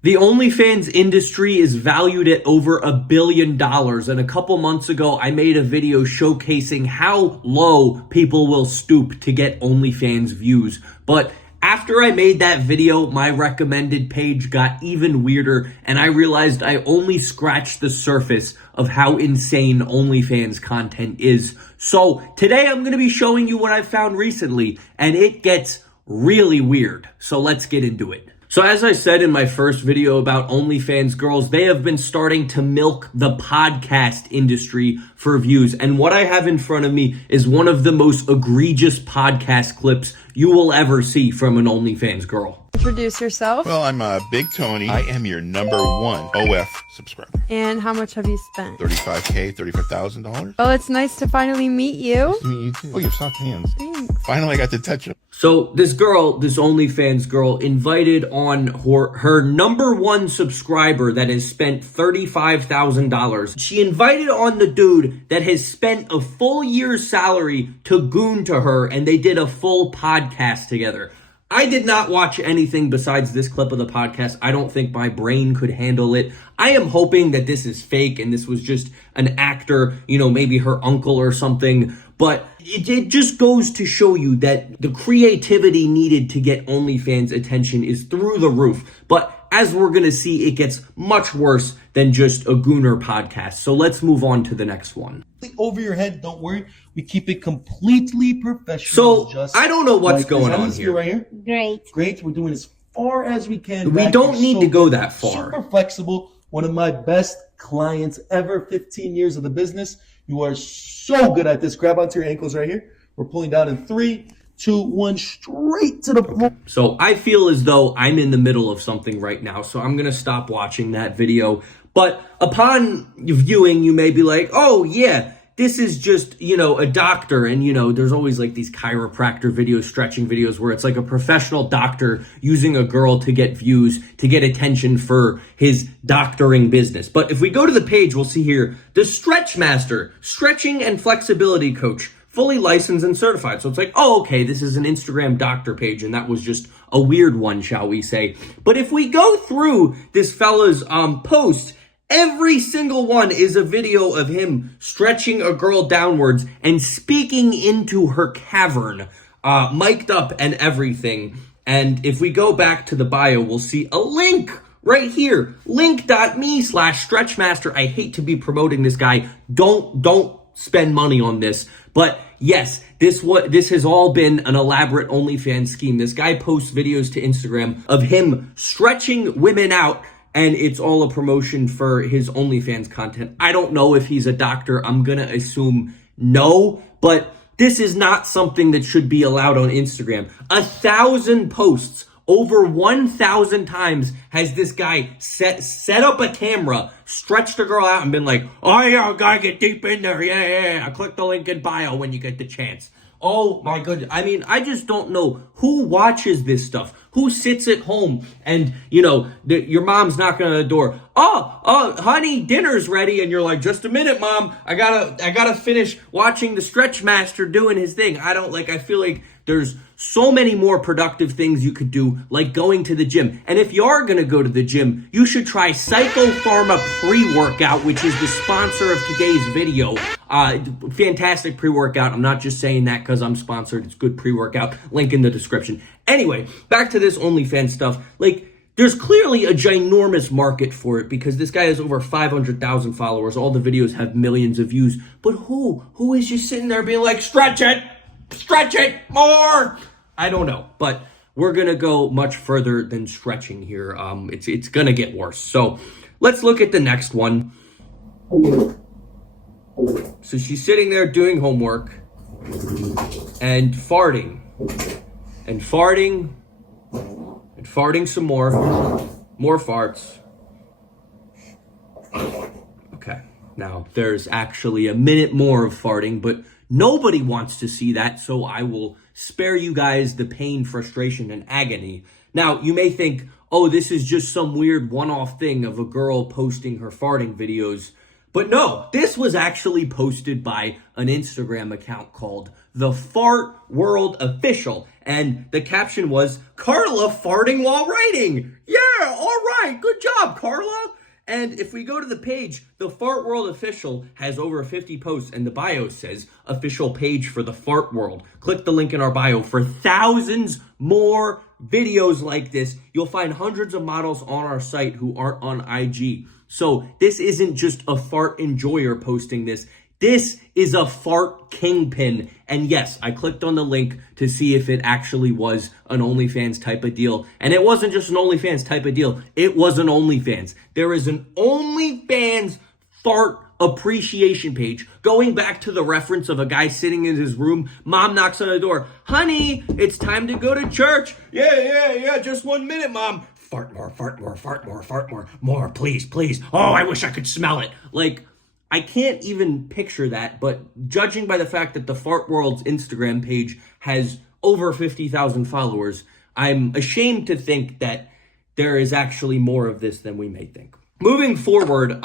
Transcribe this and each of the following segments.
The OnlyFans industry is valued at over $1 billion, and a couple months ago, I made a video showcasing how low people will stoop to get OnlyFans views. But after I made that video, my recommended page got even weirder, and I realized I only scratched the surface of how insane OnlyFans content is. So today I'm going to be showing you what I found recently, and it gets really weird. So let's get into it. So as I said in my first video about OnlyFans girls, they have been starting to milk the podcast industry for views. And what I have in front of me is one of the most egregious podcast clips you will ever see from an OnlyFans girl. Introduce yourself. Well, I'm Big Tony. I am your #1 OF subscriber. And how much have you spent? $35K, $35,000. Well, it's nice to finally meet you. Nice to meet you too. Oh, you have soft hands. Thanks. Finally, I got to touch them. So this girl, this OnlyFans girl, invited on her #1 subscriber that has spent $35,000. She invited on the dude that has spent a full year's salary to goon to her, and they did a full podcast together. I did not watch anything besides this clip of the podcast. I don't think my brain could handle it. I am hoping that this is fake and this was just an actor, maybe her uncle or something. But it just goes to show you that the creativity needed to get OnlyFans attention is through the roof. But as we're going to see, it gets much worse than just a gooner podcast. So let's move on to the next one. Over your head, don't worry. We keep it completely professional. So I don't know what's going on here. Right here. Great. We're doing as far as we can. We don't need to go that far. Super flexible. One of my best clients ever. 15 years of the business. You are so good at this. Grab onto your ankles right here. We're pulling down in 3, 2, 1, straight to the floor. So I feel as though I'm in the middle of something right now, so I'm going to stop watching that video. But upon viewing, you may be like, oh yeah, this is just, a doctor. And, there's always like these chiropractor videos, stretching videos where it's like a professional doctor using a girl to get views, to get attention for his doctoring business. But if we go to the page, we'll see here, the Stretch Master, stretching and flexibility coach, fully licensed and certified. So it's like, oh, okay, this is an Instagram doctor page, and that was just a weird one, shall we say. But if we go through this fella's post, every single one is a video of him stretching a girl downwards and speaking into her cavern, mic'd up and everything. And if we go back to the bio, we'll see a link right here, link.me/stretchmaster. I hate to be promoting this guy. Don't spend money on this. But yes, this has all been an elaborate OnlyFans scheme. This guy posts videos to Instagram of him stretching women out, and it's all a promotion for his OnlyFans content. I don't know if he's a doctor. I'm going to assume no, but this is not something that should be allowed on Instagram. 1,000 posts, over 1,000 times has this guy set up a camera, stretched a girl out, and been like, oh yeah, gotta get deep in there. Yeah. Click the link in bio when you get the chance. Oh my goodness. I mean, I just don't know who watches this stuff. Who sits at home and, your mom's knocking on the door. Oh, honey, dinner's ready. And you're like, just a minute, mom. I gotta finish watching the Stretch Master doing his thing. I feel like there's so many more productive things you could do, like going to the gym. And if you are going to go to the gym, you should try Psychopharma Pre-Workout, which is the sponsor of today's video. Fantastic pre-workout. I'm not just saying that because I'm sponsored. It's good pre-workout. Link in the description. Anyway, back to this OnlyFans stuff. There's clearly a ginormous market for it because this guy has over 500,000 followers. All the videos have millions of views. But who is just sitting there being like, stretch it more? I don't know, but we're going to go much further than stretching here. It's going to get worse. So let's look at the next one. So she's sitting there doing homework and farting and farting and farting some more farts. Okay. Now there's actually a minute more of farting, but nobody wants to see that, so I will spare you guys the pain, frustration, and agony. Now, you may think, oh, this is just some weird one-off thing of a girl posting her farting videos. But no, this was actually posted by an Instagram account called The Fart World Official. And the caption was, Carla farting while writing. Yeah, all right. Good job, Carla. And if we go to the page, the Fart World Official has over 50 posts, and the bio says official page for the Fart World. Click the link in our bio for thousands more videos like this. You'll find hundreds of models on our site who aren't on IG. So this isn't just a fart enjoyer posting this. This is a fart kingpin. And yes, I clicked on the link to see if it actually was an OnlyFans type of deal. And it wasn't just an OnlyFans type of deal. It was an OnlyFans. There is an OnlyFans fart appreciation page. Going back to the reference of a guy sitting in his room, mom knocks on the door. Honey, it's time to go to church. Yeah, just 1 minute, mom. Fart more, fart more, fart more, fart more. More, please, please. Oh, I wish I could smell it. Like, I can't even picture that, but judging by the fact that the Fart World's Instagram page has over 50,000 followers, I'm ashamed to think that there is actually more of this than we may think. Moving forward,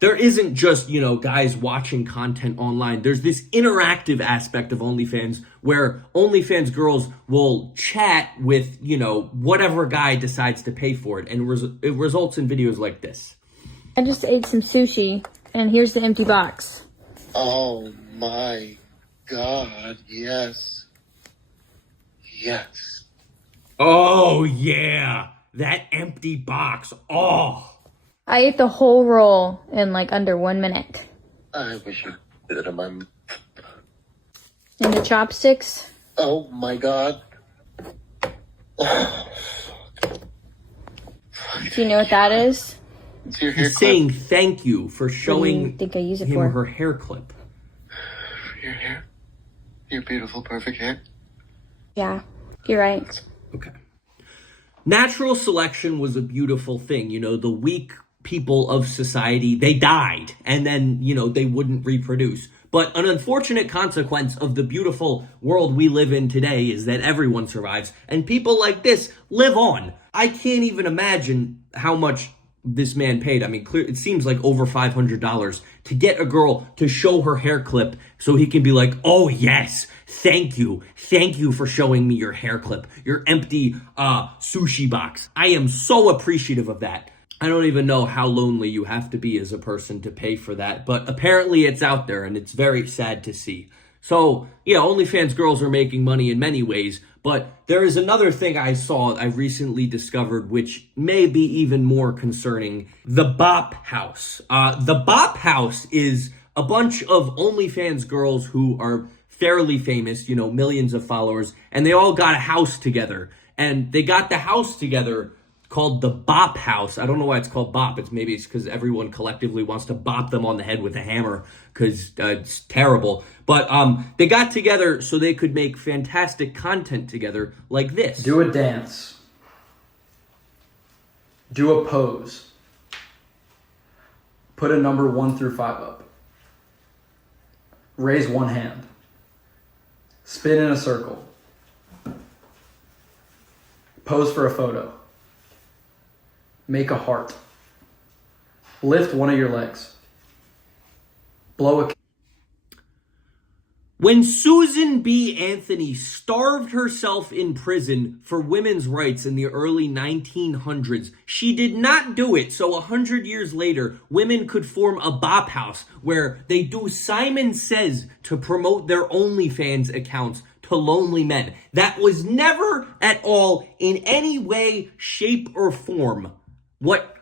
there isn't just, guys watching content online. There's this interactive aspect of OnlyFans where OnlyFans girls will chat with, whatever guy decides to pay for it. And it results in videos like this. I just ate some sushi, and here's the empty box. Oh my God, yes. Yes. Oh, yeah. That empty box. Oh. I ate the whole roll in under 1 minute. I wish you did it in my... And the chopsticks? Oh my God. Do you know what that is? It's your hair He's clip. saying thank you for What do you showing think I use it him for? her hair clip. Your hair. Your beautiful, perfect hair. Yeah, you're right. Okay. Natural selection was a beautiful thing. The weak people of society, they died, and then, they wouldn't reproduce. But an unfortunate consequence of the beautiful world we live in today is that everyone survives, and people like this live on. I can't even imagine how much this man paid. I mean, it seems like over $500 to get a girl to show her hair clip so he can be like, oh yes, thank you for showing me your hair clip, your empty sushi box. I am so appreciative of that. I don't even know how lonely you have to be as a person to pay for that, but apparently it's out there, and it's very sad to see. So, OnlyFans girls are making money in many ways, but there is another thing I recently discovered, which may be even more concerning: the Bop House. The Bop House is a bunch of OnlyFans girls who are fairly famous, millions of followers, and they all got a house together. And they got the house together called the Bop House. I don't know why it's called Bop. Maybe it's because everyone collectively wants to bop them on the head with a hammer because it's terrible. But they got together so they could make fantastic content together like this. Do a dance. Do a pose. Put a number 1 through 5 up. Raise one hand. Spin in a circle. Pose for a photo. Make a heart. Lift one of your legs. Blow a... When Susan B. Anthony starved herself in prison for women's rights in the early 1900s, she did not do it so 100 years later, women could form a Bop House where they do Simon Says to promote their OnlyFans accounts to lonely men. That was never at all, in any way, shape, or form, what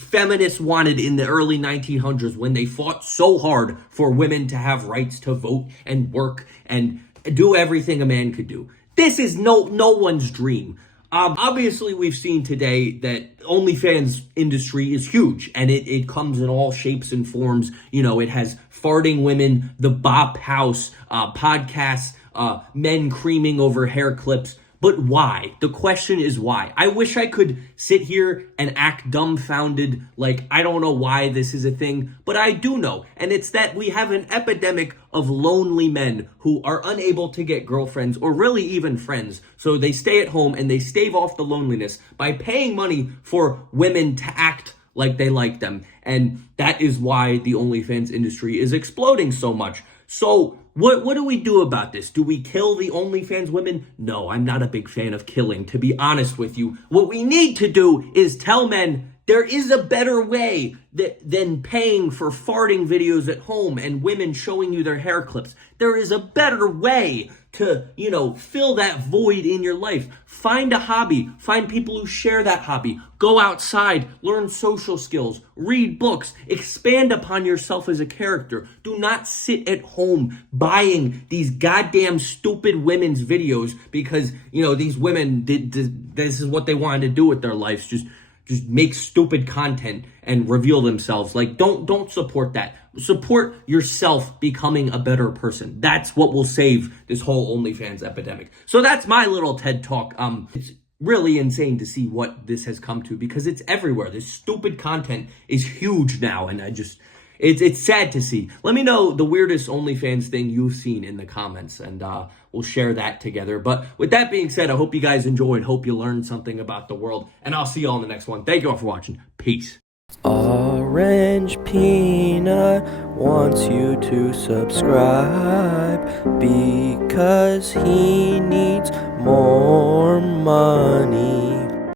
feminists wanted in the early 1900s when they fought so hard for women to have rights to vote and work and do everything a man could do. This is no one's dream. Obviously, we've seen today that OnlyFans industry is huge, and it comes in all shapes and forms. It has farting women, the Bop House, podcasts, men creaming over hair clips. But why? The question is why. I wish I could sit here and act dumbfounded, like I don't know why this is a thing, but I do know. And it's that we have an epidemic of lonely men who are unable to get girlfriends or really even friends. So they stay at home and they stave off the loneliness by paying money for women to act like they like them. And that is why the OnlyFans industry is exploding so much. So What do we do about this? Do we kill the OnlyFans women? No, I'm not a big fan of killing, to be honest with you. What we need to do is tell men there is a better way than paying for farting videos at home and women showing you their hair clips. There is a better way to, fill that void in your life. Find a hobby. Find people who share that hobby. Go outside. Learn social skills. Read books. Expand upon yourself as a character. Do not sit at home buying these goddamn stupid women's videos because, these women this is what they wanted to do with their lives. Just make stupid content and reveal themselves. Like, don't support that. Support yourself becoming a better person. That's what will save this whole OnlyFans epidemic. So that's my little TED Talk. It's really insane to see what this has come to because it's everywhere. This stupid content is huge now, and it's sad to see. Let me know the weirdest OnlyFans thing you've seen in the comments, and we'll share that together. But with that being said, I hope you guys enjoyed. Hope you learned something about the world, and I'll see you all in the next one. Thank you all for watching. Peace. Orange Peanut wants you to subscribe because he needs more money.